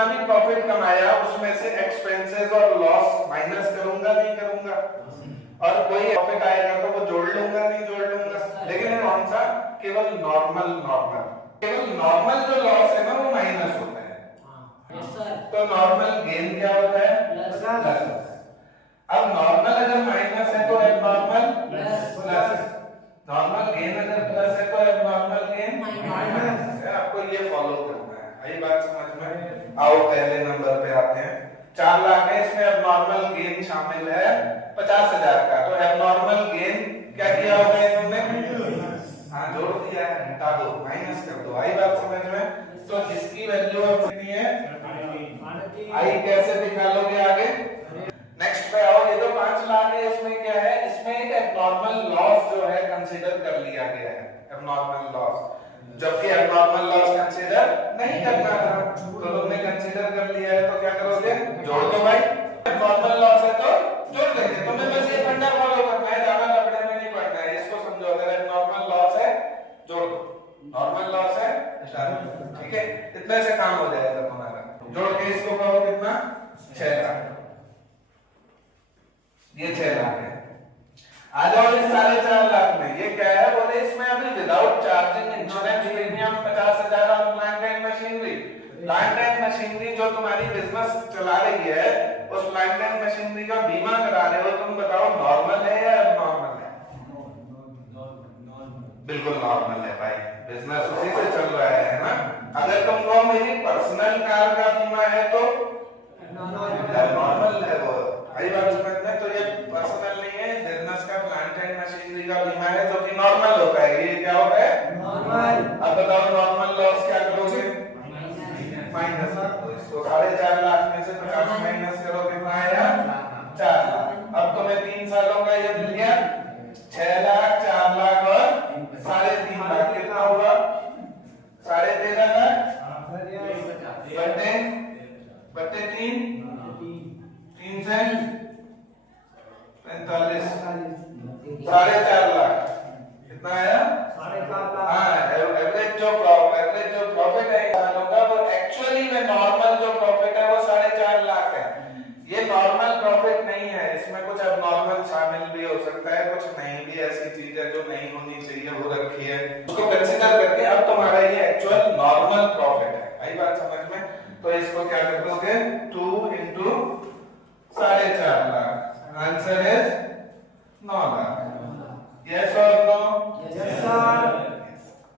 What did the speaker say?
जितना भी प्रॉफिट कमाया उसमें से एक्सपेंसेस और लॉस माइनस करूंगा नहीं करूंगा, और कोई प्रॉफिट आएगा तो वो जोड़ लूंगा नहीं जोड़ लूंगा। लेकिन कौन सा, केवल नॉर्मल केवल नॉर्मल जो लॉस है ना वो माइनस होता है। तो नॉर्मल गेन क्या होता है, प्लस होता है। अब नॉर्मल अगर माइनस है तो एबनॉर्मल प्लस, नॉर्मल गेन अगर प्लस है तो एबनॉर्मल गेन माइनस है। आपको ये फॉलो करना है, आई बात समझ में। आओ पहले नंबर पे आते हैं। 4 लाख है, इसमें एबनॉर्मल गेन शामिल है 50,000 का। तो एबनॉर्मल गेन क्या किया होगा इन्होंने, हाँ जोड़ दिया है, हटा दो, माइनस कर दो। आई बात समझ में। तो इसकी वैल्यू अब कितनी है, आई कैसे निकालोगे आगे। नेक्स्ट पे आओ, ये जो 5 लाख है इसमें क्या है, इसमें एक एबनॉर्मल लॉस जो है कंसीडर कर लिया गया है, एबनॉर्मल लॉस, जबकि एबनॉर्मल लॉस कंसीडर नहीं करना था, तो तुमने कंसीडर कर लिया है तो क्या करोगे, जोड़ दो भाई। एबनॉर्मल लॉस है तो जोड़ देंगे, तुम्हें बस ये फंडा फॉलो करना है, ज्यादा लफड़े में नहीं पड़ना है। इसको समझो, अगर एबनॉर्मल लॉस है जोड़ दो, नॉर्मल लॉस है ठीक है, इतने से काम हो जाएगा तुम्हारा। जोड़ के इसको कहो कितना, 6 लाख, ये 6 लाख है। आ जाओ इस 4.5 लाख में, ये क्या है, बोले इसमें अभी without charging insurance premium 50,000 on plant and machinery. Plant and machinery जो तुम्हारी बिजनेस चला रही है, उस प्लांट एंड मशीनरी का बीमा करा रहे हो, तुम बताओ नॉर्मल है या एबनॉर्मल है। बिल्कुल नॉर्मल है भाई, बिजनेस उसी से चल रहा है ना। अगर तुमको मेरी पर्सनल कार का बीमा है तो नॉर्मल है वो, आई बात समझ में। तो ये पर्सनल नहीं है, बिजनेस का प्लांट एंड मशीनरी का बीमा है जो कि नॉर्मल होता है। ये क्या होता है, नॉर्मल। अब बताओ नॉर्मल लॉस क्या करोगे, माइनस। तो इसको 4.5 लाख में से 50 माइनस करो, कितना आया, 4 लाख। अब तुम्हें 3 सालों का ये मिल गया, 6 लाख, 4 लाख और 3.5 लाख, कितना हुआ, 13.5 लाख बटे 3 से 45, 4.5 लाख, कितना आया, 4.5 लाख। हाँ, एवरेज जो प्रॉफिट है सालों का, वो एक्चुअली में नॉर्मल जो प्रॉफिट है वो 4.5 लाख है। ये नॉर्मल प्रॉफिट नहीं है, इसमें कुछ एबनॉर्मल शामिल भी हो सकता है, कुछ नहीं भी, ऐसी चीज है जो नहीं होनी चाहिए वो रखी है, उसको कंसीडर करके अब तुम